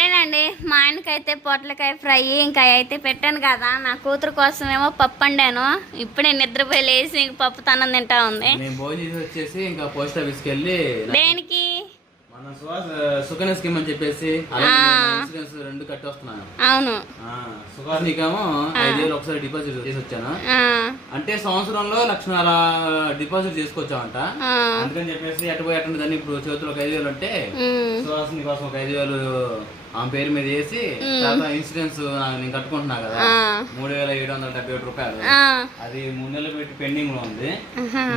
సరేనండి. మా ఆయనకైతే పొట్లకాయ ఫ్రై ఇంకా అయితే పెట్టాను కదా. నా కూతురు కోసం ఏమో పప్పు వండాను. ఇప్పుడే నిద్రపోయి లేచి పప్పు తనం తింటా ఉంది. నేను భోజనం చేసి వచ్చేసి ఇంకా పోస్ట్ ఆఫీస్కి వెళ్ళి దేనికి? సుకన్య స్కీమ్ అని చెప్పేసి ఇన్సూరెన్స్ రెండు కట్టి వస్తున్నాను. అవును. ఆ, సుహాస్ నీకేమో ఐదు వేలు ఒకసారి డిపాజిట్ చేసి వచ్చాను. అంటే సంవత్సరంలో లక్షన్నర డిపాజిట్ చేసుకొచ్చామంట అందుకని చెప్పేసి ఎటు పోయి దాన్ని ఇప్పుడు చేతిలో ఒక ఐదు వేలు ఉంటే ఉమ్, సుహాస్ నీ కోసం ఒక ఐదు వేలు ఆమె పేరు మీద వేసి తర్వాత ఇన్సూరెన్స్ నేను కట్టుకుంటున్నా కదా. మూడు వేల ఏడు వందల డెబ్బై ఏడు రూపాయలు. అది మూడు నెలలు పెట్టి పెండింగ్లో ఉంది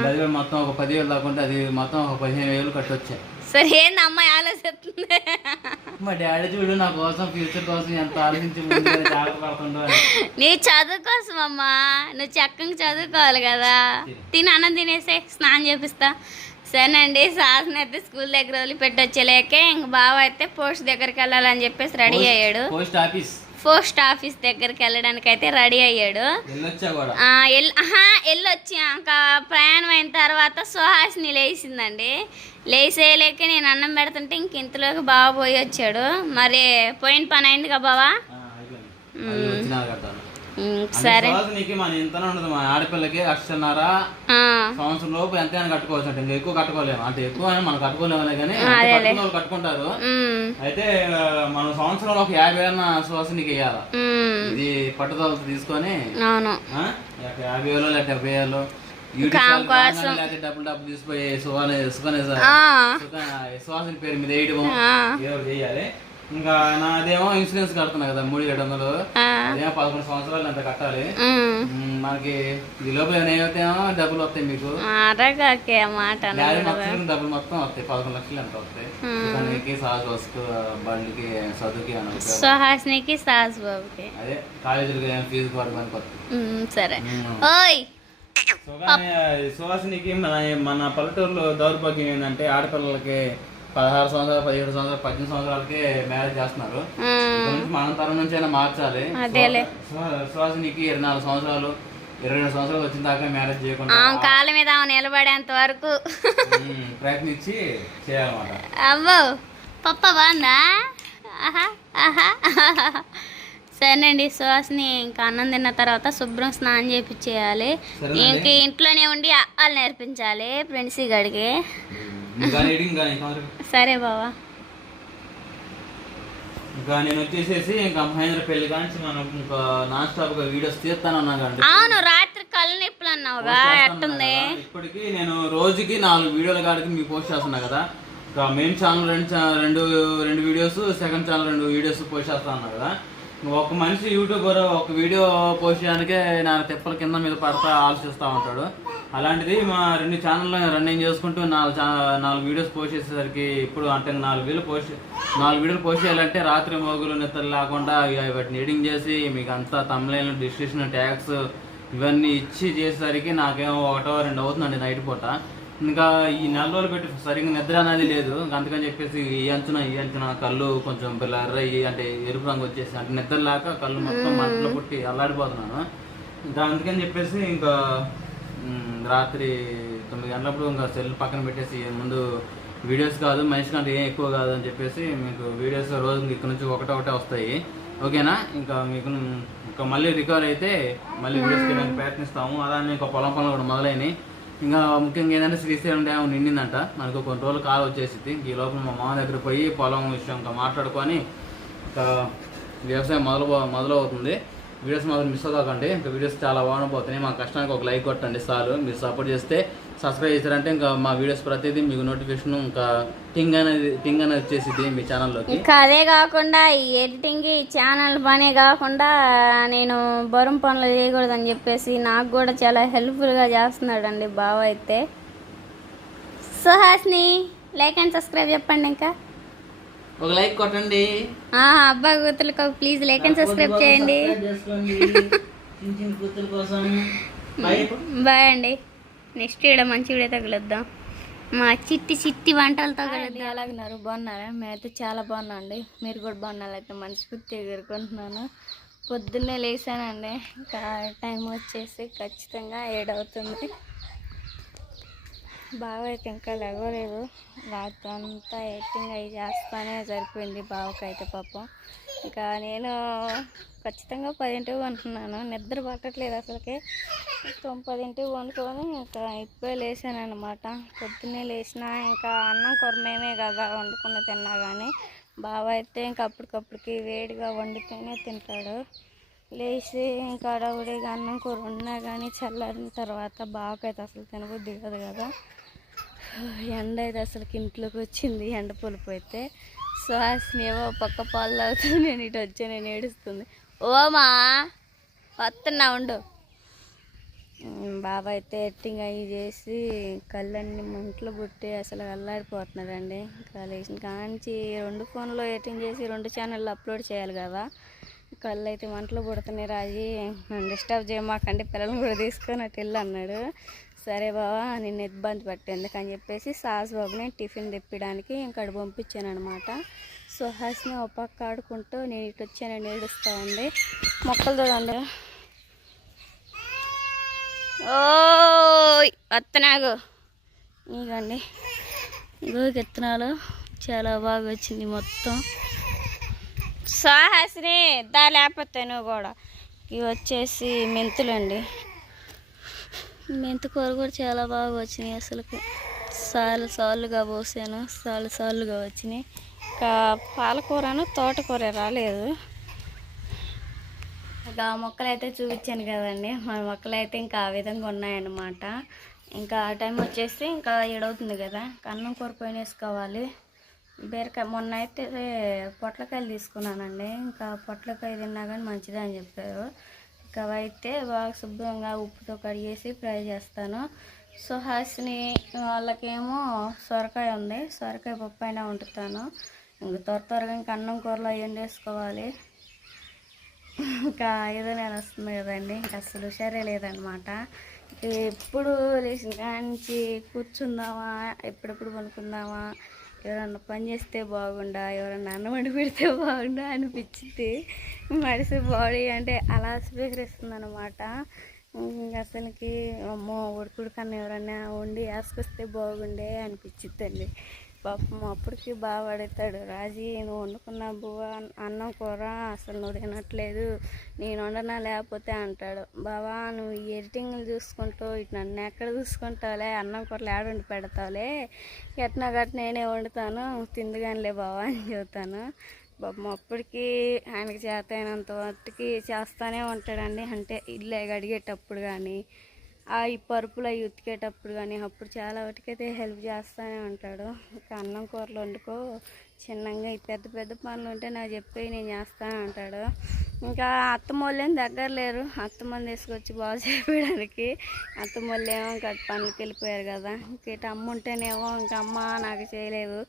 అది మొత్తం ఒక పదివేలు దాకుంటే అది మొత్తం ఒక పదిహేను వేలు కట్టొచ్చా. సరే ఏంది అమ్మాయి ఆలోచిస్తుంది? మా డాడీ చూడు నా కోసం ఫ్యూచర్ కోసం ఎంత ఆలోచించి. నీ చదువు కోసం అమ్మా నువ్వు చక్కగా చదువుకోవాలి కదా. తిని అన్నం తినేసే స్నానం చేపిస్తా. సరేనండి సాసన అయితే స్కూల్ దగ్గర వదిలి పెట్టొచ్చలేకే ఇంక బావ అయితే పోస్ట్ దగ్గరికి వెళ్ళాలని చెప్పేసి రెడీ అయ్యాడు. Post office. పోస్ట్ ఆఫీస్ దగ్గరికి వెళ్ళడానికి అయితే రెడీ అయ్యాడు. వెళ్ళొచ్చా ఇంకా ప్రయాణం అయిన తర్వాత సుహాసిని లేచిందండి. లేసేయలేక నేను అన్నం పెడుతుంటే ఇంక ఇంతలోకి బావ పోయి వచ్చాడు. మరి పోయిన పని అయింది కదా బావా? సరే. నీకు మన ఇంతనే ఉండదు మా ఆడపిల్లకి లక్షన్నర సంవత్సరం లోపు ఎంతైనా కట్టుకోవచ్చు అంటే ఇంకా ఎక్కువ కట్టుకోలేము. అంటే ఎక్కువ మనం కట్టుకోలేమనే కానీ వాళ్ళు కట్టుకుంటారు. అయితే మనం సంవత్సరంలో ఒక యాభై వేల సువాసనకి వేయాలి? ఉమ్, ఇది పట్టుదలతో తీసుకొని యాభై వేలు లేదా డెబ్బై వేలు డబ్బులు డబ్బులు తీసిపోయి పేరు మీద ఒకటి చేయాలి? ఇంకా నాదేమో ఇన్సూరెన్స్ కడుతున్నా కదా మూడు ఏడు వందలు. అదేమో పదకొండు సంవత్సరాలు అంత కట్టాలి. మనకి ఈ లోపల ఏమైతేమో డబ్బులు వస్తాయి మీకు. డబ్బులు మొత్తం వస్తాయి పదకొండు లక్షలు ఎంత వస్తాయి. దానికి సాగు వస్తు బండికి చదువుకి. సుహాసినికి సాస్ బాబుకి. అదే కాలేజీలకి ఏం ఫీజు పడడానికి వస్తుంది సరే. ఓయ్! సుహాసినికి మన మన పల్లెటూరులో దౌర్భాగ్యం ఏంటంటే ఆడపిల్లలకి పదహారు సంవత్సరాలు పదిహేడు సంవత్సరాలు పద్దెనిమిది సంవత్సరాలకి మ్యారేజ్ చేస్తున్నారు. మన తరం నుంచి అయినా మార్చాలి. అదేలే. సుహా- సుహాసినికి ఇరవై నాలుగు సంవత్సరాలు ఇరవై రెండు సంవత్సరాలు వచ్చిన దాకా మ్యారేజ్ చేయకుండా కాళ్ళ మీద నిలబడేంత వరకు. ప్రయత్నించి చేయాలన్నమాట. అవ్వో పప్ప బాగుందా? ఆహా ఆహా సరేనండి సుహాస్ని ఇంకా అన్నం తిన్న తర్వాత శుభ్రం స్నానం చేపించేయాలి సరేనండి. ఇంక ఇంట్లోనే ఉండి అప్పాలు నేర్పించాలి ఫ్రెండ్స్ గడికి. సరే బావా. ఇంకా నేను వచ్చేసేసి ఇంకా మహేంద్ర పెళ్ళి కానీ మనం ఇంకా నాన్ స్టాప్గా వీడియోస్ తీస్తానన్నా కండి అవును రాత్రి కళ్ళు నొప్పులు అన్నావుగా ఎట్టుంది? ఇప్పటికి నేను రోజుకి నాలుగు వీడియోల కాడికి మీకు పోస్ట్ చేస్తున్నా కదా. ఇంకా మెయిన్ ఛానల్ రెండు రెండు రెండు వీడియోస్ సెకండ్ ఛానల్ రెండు వీడియోస్ పోస్ట్ చేస్తా ఉన్నా కదా. ఒక మనిషి యూట్యూబర్ ఒక వీడియో పోస్ట్ చేయడానికే నా తిప్పల కింద మీద పడతా ఆలోచిస్తూ ఉంటాడు. అలాంటిది మా రెండు ఛానల్ రన్నింగ్ చేసుకుంటూ నాలుగు నాలుగు వీడియోస్ పోస్ట్ చేసేసరికి ఇప్పుడు అంటే నాలుగు వీడియోలు పోస్ట్ నాలుగు వీడియోలు పోస్ట్ చేయాలంటే రాత్రి మోగులు నిద్ర లేకుండా ఇక వాటిని ఎడిటింగ్ చేసి మీకు అంతా తమ్లైన్ డిస్క్రిప్షన్ ట్యాగ్స్ ఇవన్నీ ఇచ్చి చేసేసరికి నాకేమో ఒకటో రెండు అవుతుందండి నైట్ పూట. ఇంకా ఈ నెల రోజులు పెట్టి సరిగ్గా నిద్ర అనేది లేదు. అందుకని చెప్పేసి ఈ అంచున ఈ అంచున కళ్ళు కొంచెం బ్లర్ అయ్యి అంటే ఎరుపు రంగు వచ్చేసి అంటే నిద్ర లేక కళ్ళు మొత్తం మంటలు పుట్టి అల్లాడిపోతున్నాను. ఇంకా అందుకని చెప్పేసి ఇంకా రాత్రి తొమ్మిది గంటలప్పుడు ఇంకా సెల్ పక్కన పెట్టేసి ముందు వీడియోస్ కాదు మనిషి కంటే ఏం ఎక్కువ కాదు అని చెప్పేసి మీకు వీడియోస్ రోజు ఇక్కడ నుంచి ఒకటే ఒకటే వస్తాయి. ఓకేనా? ఇంకా మీకు ఇంకా మళ్ళీ రికవర్ అయితే మళ్ళీ వీడియోస్ చేయడానికి ప్రయత్నిస్తాము. అలానే ఇంకా పొలం పనులు కూడా మొదలైనవి ఇంకా ముఖ్యంగా ఏంటంటే శ్రీశైలం డ్యామ్ నిండిందంట. మనకు కొన్ని రోజులు కాలు వచ్చేసింది. ఈ లోపల మా మామ దగ్గర పోయి పొలం విషయం ఇంకా మాట్లాడుకొని ఇంకా వ్యవసాయం మొదలు మొదలవుతుంది. వీడియోస్ మాత్రం మిస్ అవ్వకండి. ఇంకా వీడియోస్ చాలా బాగుండిపోతున్నాయి మా కష్టానికి ఒక లైక్ కొట్టండి చాలు మీరు సపోర్ట్ చేస్తే సబ్స్క్రైబ్ చేశారంటే ఇంకా మా వీడియోస్ ప్రతిదీ మీకు నోటిఫికేషన్ ఇంకా టింగ్ అనేది టింగ్ అనేది వచ్చేసింది మీ ఛానల్లోకి. ఇంకా అదే కాకుండా ఈ ఎడిటింగ్ ఈ ఛానల్ పనే కాకుండా నేను బరుం పనులు చేయకూడదని చెప్పేసి నాకు కూడా చాలా హెల్ప్ఫుల్గా చేస్తున్నాడండి బావ అయితే. సుహాస్ని లైక్ అండ్ సబ్స్క్రైబ్ చెప్పండి ఇంకా. ఒక లైక్ కొట్టండి. ఆ, అబ్బా కూతురుకు ప్లీజ్ లైక్ అండ్ సబ్స్క్రైబ్ చేయండి. సబ్స్క్రైబ్ చేసుకోండి. చిన్న చిన్న కూతురు కోసం. బై బాయ్ అండి. నెక్స్ట్ వీడియో మంచి వీడియో తగులుద్దాం మా చిట్టి చిట్టి వంటలతో కలుద్దాం. ఎలాగున్నారు బాగున్నారా? మేమైతే చాలా బాగున్నాం అండి మీరు కూడా బాగున్నారు? అయితే మనస్ఫూర్తిగా ఎగురుకుంటున్నాను పొద్దున్నే లేసానండి ఇంకా టైం వచ్చేసి ఖచ్చితంగా ఏడవుతుంది. బావ అయితే ఇంకా లేవలేదు. రాత్రంతా ఎట్టింగ్ అవి చేస్తానే సరిపోయింది బావకైతే పాపం. ఇంకా నేను ఖచ్చితంగా పదింటికి వండుతున్నాను నిద్ర పట్టట్లేదు అసలుకి. తొమ్మిది వండుకొని ఇంకా ఇప్పుడే లేచాను అనమాట పొద్దున్నే లేచిన ఇంకా అన్నం కొరమేమే కదా వండుకుని తిన్నా కానీ బావ అయితే ఇంకా అప్పటికప్పటికి వేడిగా వండితేనే తింటాడు. లేచి ఇంకా అడవుడిగా అన్నం కూర ఉన్నా కానీ చల్లారిన తర్వాత బావకైతే అసలు తినబుద్ధి కాదు కదా. ఎండ అయితే అసలుకి ఇంట్లోకి వచ్చింది ఎండ పులుపు అయితే. సుహాసిని ఏవో పక్క పాలు అవుతుంది నేను ఇటు వచ్చి నేను ఏడుస్తుంది. ఓమా వస్తున్నా ఉండు. బాబా అయితే ఎట్టింగ్ అవి చేసి కళ్ళన్ని మంటలు పుట్టి అసలు అల్లాడిపోతున్నాడండి ఇంకా లేచిన కాంచి రెండు ఫోన్లో ఎట్టింగ్ చేసి రెండు ఛానళ్ళు అప్లోడ్ చేయాలి కదా. కళ్ళు అయితే మంటలు పుడుతున్నాయి రాజీ. డిస్టర్బ్ చేయమాకండి పిల్లల్ని కూడా తీసుకొని అటు వెళ్ళి అన్నాడు. సరే బావా నిన్ను ఇబ్బంది పెట్టేందుకు అని చెప్పేసి సాస్ బాబుని టిఫిన్ తెప్పడానికి ఇంకా పంపించాను అనమాట సో హస్ని ఒక పక్క ఆడుకుంటూ నేను ఇటు వచ్చాను ఏడుస్తూ ఉంది. మొక్కలు చూడండి ఓయ్ వత్తనాగు. ఇగండి. గోకి విత్తనాలు చాలా బాగా వచ్చింది మొత్తం. సాహసిని దా లేకపోతే నువ్వు కూడా. ఇవి వచ్చేసి మెంతులండి. మెంతికూర కూడా చాలా బాగా వచ్చినాయి అసలుకి. సార్లు సార్లుగా పోసాను సార్లు సార్లుగా వచ్చినాయి. ఇంకా పాలకూరను తోటకూర రాలేదు. ఇంకా ఆ మొక్కలు అయితే చూపించాను కదండి. మన మొక్కలు అయితే ఇంకా ఆ విధంగా ఉన్నాయన్నమాట. ఇంకా ఆ టైం వచ్చేసి ఇంకా ఏడవుతుంది కదా. అన్నం కూర పైన వేసుకోవాలి. బీరకాయ మొన్న అయితే పొట్లకాయలు తీసుకున్నానండి. ఇంకా పొట్లకాయ తిన్నా కానీ మంచిదే అని చెప్పారు. ఇంకా అయితే బాగా శుభ్రంగా ఉప్పుతో కడిగేసి ఫ్రై చేస్తాను. సో హాస్ని వాళ్ళకేమో సొరకాయ ఉంది. సొరకాయ పప్పు అయినా వండుతాను. ఇంక త్వర త్వరగా ఇంకా అన్నం కూరలో ఎండేసుకోవాలి ఇంకా ఏదో నేను వస్తుంది కదండి. ఇంకా అసలు హుషారే లేదనమాట. ఎప్పుడు లేచిన కాంచి కూర్చుందామా? ఎప్పుడెప్పుడు పనుకుందామా ఎవరన్నా పని చేస్తే బాగుండా ఎవరన్నా అన్నం వండి పెడితే బాగుండా అనిపించింది మనిషి బాడీ అంటే అలా స్వీకరిస్తుంది అనమాట అసలుకి అమ్మో ఉడుకుడు కన్నా ఎవరన్నా వండి వేసుకొస్తే బాగుండే అనిపించిద్దండి. పాపం అప్పటికి బాగా పడతాడు రాజీ నువ్వు వండుకున్న బువ్వ అన్నం కూర అసలు నువ్వు తినట్లేదు. నేను వండనా లేకపోతే అంటాడు. బావా నువ్వు ఎడిటింగ్లు చూసుకుంటూ ఇటు నన్ను ఎక్కడ చూసుకుంటావులే? అన్నం కూరలు ఏడ వండి పెడతావులే? ఎట్నా గట్ట నేనే వండుతాను. తిందిగానిలే బావా అని చెబుతాను. పాపం అప్పటికి ఆయనకి చేత అయినంత మట్టుకి చేస్తూనే ఉంటాడండి. అంటే ఇల్లు అడిగేటప్పుడు కానీ ఈ పరుపులు అవి ఉతికేటప్పుడు కానీ అప్పుడు చాలా వాటికైతే హెల్ప్ చేస్తూనే ఉంటాడు. ఇంకా అన్నం కూరలు వండుకో చిన్నగా పెద్ద పెద్ద పనులు ఉంటే నాకు చెప్పి నేను చేస్తానే ఉంటాడు. ఇంకా అత్తమ్మ దగ్గర లేరు. అత్తమ్మని తీసుకొచ్చి బాగు చేయడానికి అత్తమ్మ ఇంకా పనులకి వెళ్ళిపోయారు కదా. ఇంక అమ్మ ఉంటేనేమో ఇంకా అమ్మ నాకు చేయలేదు.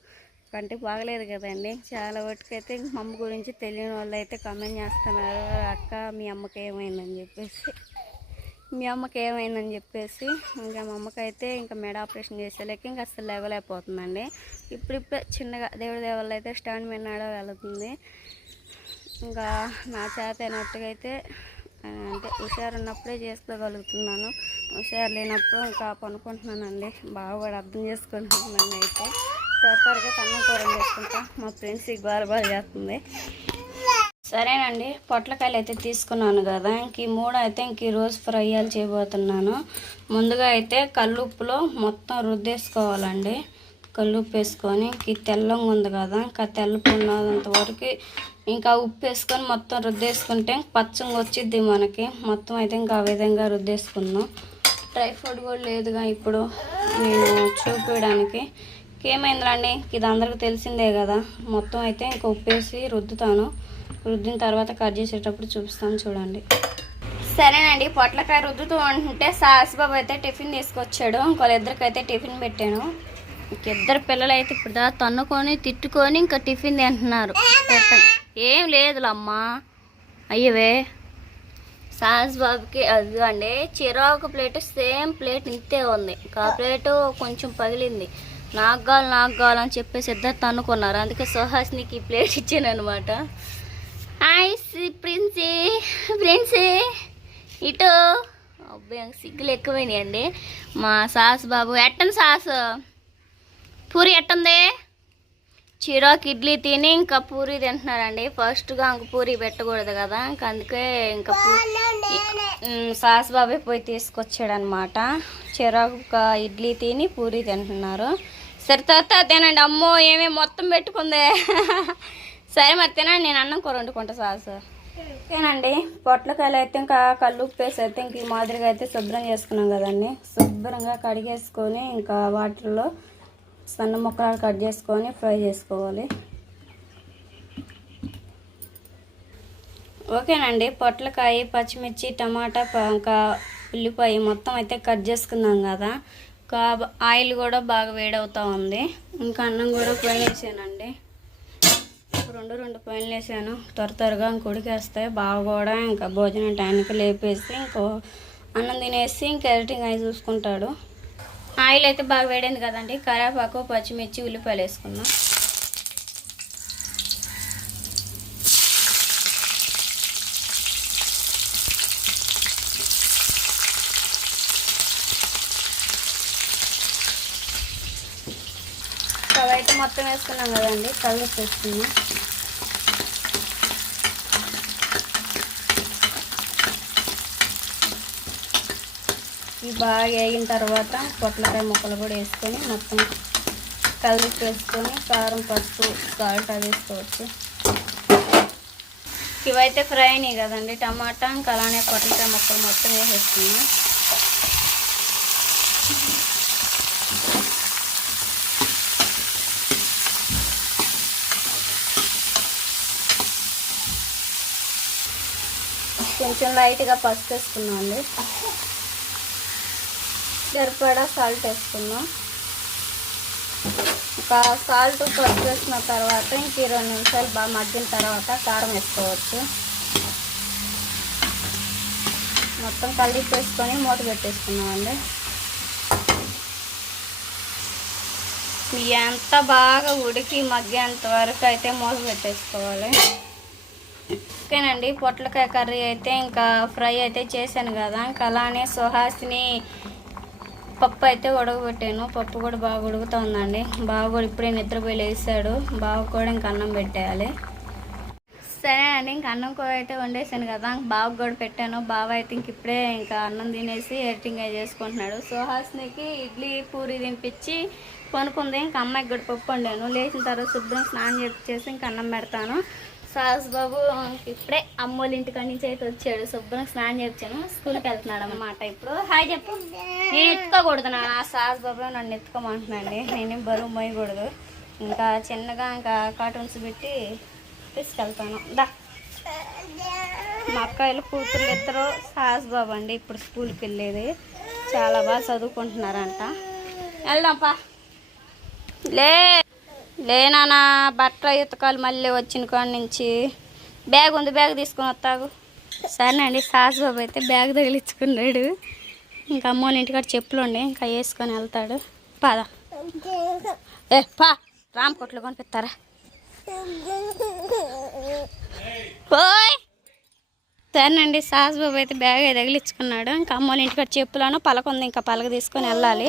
కంటికి బాగలేదు కదండి. చాలా వాటికైతే ఇంక అమ్మ గురించి తెలియని వాళ్ళు అయితే కమెంట్ చేస్తున్నారు. అక్క మీ అమ్మకి ఏమైందని చెప్పేసి. మీ అమ్మకి ఏమైందని చెప్పేసి ఇంకా మా అమ్మకైతే ఇంకా మెడ ఆపరేషన్ చేసేలేక ఇంకా అసలు లేవలేకపోతుందండి. ఇప్పుడిప్పుడే చిన్నగా దేవుడి దేవుళ్ళు అయితే స్టాండ్ మీద నడ వెళుతుంది. ఇంకా నా చేత అయినట్టుగా అయితే అంటే హుషారు ఉన్నప్పుడే చేసుకోగలుగుతున్నాను. హుషారు లేనప్పుడు ఇంకా పనుకుంటున్నానండి. బాగా కూడా అర్థం చేసుకుంటున్నాను అయితే. త్వర త్వరగా కన్నం కూర చేసుకుంటా మా ఫ్రెండ్స్ ఈ చేస్తుంది. సరేనండి. పొట్లకాయలు అయితే తీసుకున్నాను కదా. ఇంక ఈ మూడు అయితే ఇంక ఈరోజు ఫ్రైయాలు చేయబోతున్నాను. ముందుగా అయితే కల్లుప్పులో మొత్తం రుద్దేసుకోవాలండి. కల్లుప్పు వేసుకొని ఇంక తెల్లంగా ఉంది కదా. ఇంకా తెల్లపు ఉన్నంత వరకు ఇంకా ఉప్పు వేసుకొని మొత్తం రుద్దేసుకుంటే పచ్చంగా వచ్చిద్ది మనకి. మొత్తం అయితే ఇంకా ఆ విధంగా రుద్దేసుకుందాం. డ్రై ఫ్రూట్ కూడా లేదుగా ఇప్పుడు. నేను చూపించడానికి ఏమైందండి ఇది అందరికీ తెలిసిందే కదా. మొత్తం అయితే ఇంకా ఉప్పేసి రుద్దుతాను. రుద్దిన తర్వాత కట్ చేసేటప్పుడు చూపిస్తాను చూడండి. సరేనండి పొట్లకాయ రుద్దుతూ ఉంటుంటే సాసిబాబు అయితే టిఫిన్ తీసుకొచ్చాడు. ఇంకోళ్ళిద్దరికైతే టిఫిన్ పెట్టాను. ఇంక ఇద్దరు పిల్లలు అయితే ఇప్పుడు దా తన్నుకొని తిట్టుకొని ఇంకా టిఫిన్ తింటున్నారు. ఏం లేదులమ్మా. అయ్యవే. సాస్ బాబుకి అదిగోండి చిరాకు ప్లేట్ సేమ్ ప్లేట్ ఇంతే ఉంది. ఇంకా ఆ ప్లేటు కొంచెం పగిలింది. నాకు కావాలి నాకు కావాలని చెప్పేసి ఇద్దరు తన్నుకున్నారు. అందుకే సుహాస్నికి ఈ ప్లేట్ ఇచ్చాను అనమాట హాయ్ ప్రిన్సీ ప్రిన్సీ ఇటు. అబ్బాయి సిగ్గులు ఎక్కువైనాయండి. మా సాస్ బాబు ఎట్టండి సాస్? పూరి ఎట్టుంది? చిరాకు ఇడ్లీ తిని ఇంకా పూరి తింటున్నారండి. ఫస్ట్గా ఇంక పూరి పెట్టకూడదు కదా ఇంకా అందుకే ఇంకా సాస్ బాబే పోయి తీసుకొచ్చాడు అనమాట చిరాకు ఇడ్లీ తిని పూరి తింటున్నారు. సరే తర్వాత తినండి. అమ్మో ఏమేమి మొత్తం పెట్టుకుందే? సరే మరి తినండి నేను అన్నం కూర వండుకుంటా సాస్ ఓకేనండి. పొట్లకాయలు అయితే ఇంకా కళ్ళు ఉప్పేసి అయితే ఇంక ఈ మాదిరిగా అయితే శుభ్రం చేసుకున్నాం కదండి. శుభ్రంగా కడిగేసుకొని ఇంకా వాటర్లో సన్న ముక్కలు కట్ చేసుకొని ఫ్రై చేసుకోవాలి. ఓకేనండి. పొట్లకాయ పచ్చిమిర్చి టమాటా ప- ఇంకా ఉల్లిపాయ మొత్తం అయితే కట్ చేసుకున్నాం కదా. ఇంకా ఆయిల్ కూడా బాగా వేడవుతూ ఉంది. ఇంకా అన్నం కూడా ఫ్రై చేసానండి. రెండు రెండు పొయ్యిలు వేసాను. త్వర త్వరగా ఇంక ఉడికేస్తే బాగా కూడా ఇంకా భోజనం టైంకి లేపేసి ఇంకో అన్నం తినేసి ఇంకా ఎడిటింగ్ అయి చూసుకుంటాడు. ఆయిల్ అయితే బాగా వేడింది కదండి. కరేపాకు పచ్చిమిర్చి ఉల్లిపాయలు వేసుకున్నాం స్టవ్ అయితే మొత్తం వేసుకున్నాం కదండి. కవి వేసుకున్నాం ఇవి బాగా వేగిన తర్వాత పొట్లకాయ ముక్కలు కూడా వేసుకొని మొత్తం కలిపి వేసుకొని కారం పసుపు సాల్ట్ అది వేసుకోవచ్చు. ఇవైతే ఫ్రై అయినాయి కదండి. టమాటా ఇంకా అలానే పొట్లకాయ ముక్కలు మొత్తం వేసేసుకున్నాం. కొంచెం లైట్గా పసుపు వేసుకున్నాం అండి. సరిపడా సాల్ట్ వేసుకున్నాం ఒక సాల్ట్ కట్ చేసిన తర్వాత ఇంక ఇరవై నిమిషాలు బాగా మగ్గిన తర్వాత కారం వేసుకోవచ్చు. మొత్తం కలిపేసుకొని మూత పెట్టేసుకున్నామండి ఎంత బాగా ఉడికి మగ్గేంత వరకు అయితే మూత పెట్టేసుకోవాలి. ఓకేనండి పొట్లకాయ కర్రీ అయితే ఇంకా ఫ్రై అయితే చేశాను కదా ఇంకా అలానే సుహాసిని పప్పు అయితే ఉడకబెట్టాను. పప్పు కూడా బాగా ఉడుకుతుందండి. బావ కూడా ఇప్పుడే నిద్రపోయి లేస్తాడు బావ కూడా ఇంకా అన్నం పెట్టేయాలి. సరే అండి ఇంకా అన్నం కూర అయితే వండేసాను కదా. బాగా కూడా పెట్టాను. బావ అయితే ఇంక ఇప్పుడే ఇంకా అన్నం తినేసి ఎడిటింగ్ అయి చేసుకుంటున్నాడు. సుహాస్నికి ఇడ్లీ పూరి తినిపించి కొనుక్కుంది ఇంకా అమ్మాయికి కూడా పప్పు వండాను. లేచిన తర్వాత శుభ్రం స్నానం చేసి ఇంకా అన్నం పెడతాను. సాస్ బాబు ఇప్పుడే అమ్మోళ్ళ ఇంటికాడి నుంచి అయితే వచ్చాడు. శుభ్రం స్నానం చేయించాను స్కూల్కి వెళ్తున్నాడు అనమాట ఇప్పుడు. హాయ్ చెప్పు. నేను ఎత్తుకోకూడదు నా సాస్ బాబు నన్ను ఎత్తుకోమంటున్నాండి. నేనేం బరువు మోయకూడదు. ఇంకా చిన్నగా ఇంకా కార్టూన్స్ పెట్టి తీసుకెళ్తాను. దా. మా అక్కాయిలు కూతురు ఇద్దరు సాస్ బాబు అండి. ఇప్పుడు స్కూల్కి వెళ్ళేది. చాలా బాగా చదువుకుంటున్నారంట. వెళ్దాంపా. లే. లేనా బట్ట ఇతకాలు మళ్ళీ వచ్చిన కాడ నుంచి. బ్యాగ్ ఉంది బ్యాగ్ తీసుకొని వస్తాగు. సరేనండి సాస్ బాబు అయితే బ్యాగ్ తగిలించుకున్నాడు. ఇంకా అమ్మోని ఇంటికాడ చెప్పులు ఉండి ఇంకా వేసుకొని వెళ్తాడు. పద. ఏ పా. రామ్ కొట్లు కొనిపిస్తారా? ఓయ్! సరేనండి సాస్ బాబు అయితే బ్యాగ్ తగిలించుకున్నాడు. ఇంకా అమ్మోని ఇంటికాడ చెప్పులను పలక ఉంది ఇంకా పలక తీసుకొని వెళ్ళాలి.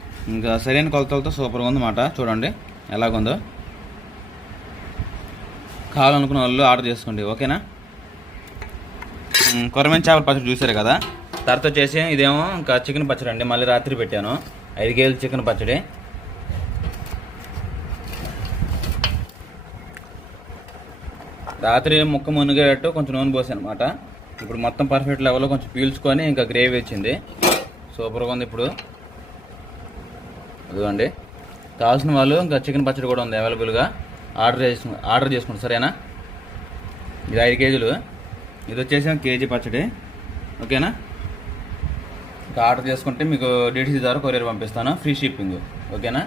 ఇంకా సరైన కొలతలతో సూపర్గా ఉందన్నమాట. చూడండి ఎలాగుందో. కావాలనుకున్న వాళ్ళు ఆర్డర్ చేసుకోండి ఓకేనా? కొరమైన చేపల పచ్చడి చూసారు కదా? తర్వాత వచ్చేసి ఇదేమో ఇంకా చికెన్ పచ్చడి అండి మళ్ళీ రాత్రి పెట్టాను. ఐదు కేజీలు చికెన్ పచ్చడి. రాత్రి ముక్క మునిగేటట్టు కొంచెం నూనె పోసాను అనమాట ఇప్పుడు మొత్తం పర్ఫెక్ట్ లెవెల్లో కొంచెం పీల్చుకొని ఇంకా గ్రేవీ వచ్చింది. సూపర్గా ఉంది ఇప్పుడు. అదిగోండి. కావాల్సిన వాళ్ళు ఇంకా చికెన్ పచ్చడి కూడా ఉంది అవైలబుల్గా ఆర్డర్ చేసు ఆర్డర్ చేసుకోండి సరేనా? ఇది ఐదు కేజీలు. ఇది వచ్చేసి కేజీ పచ్చడి. ఓకేనా? ఇంకా ఆర్డర్ చేసుకుంటే మీకు డీటీసీ ద్వారా కొరియర్ పంపిస్తాను. ఫ్రీ షిప్పింగ్ ఓకేనా?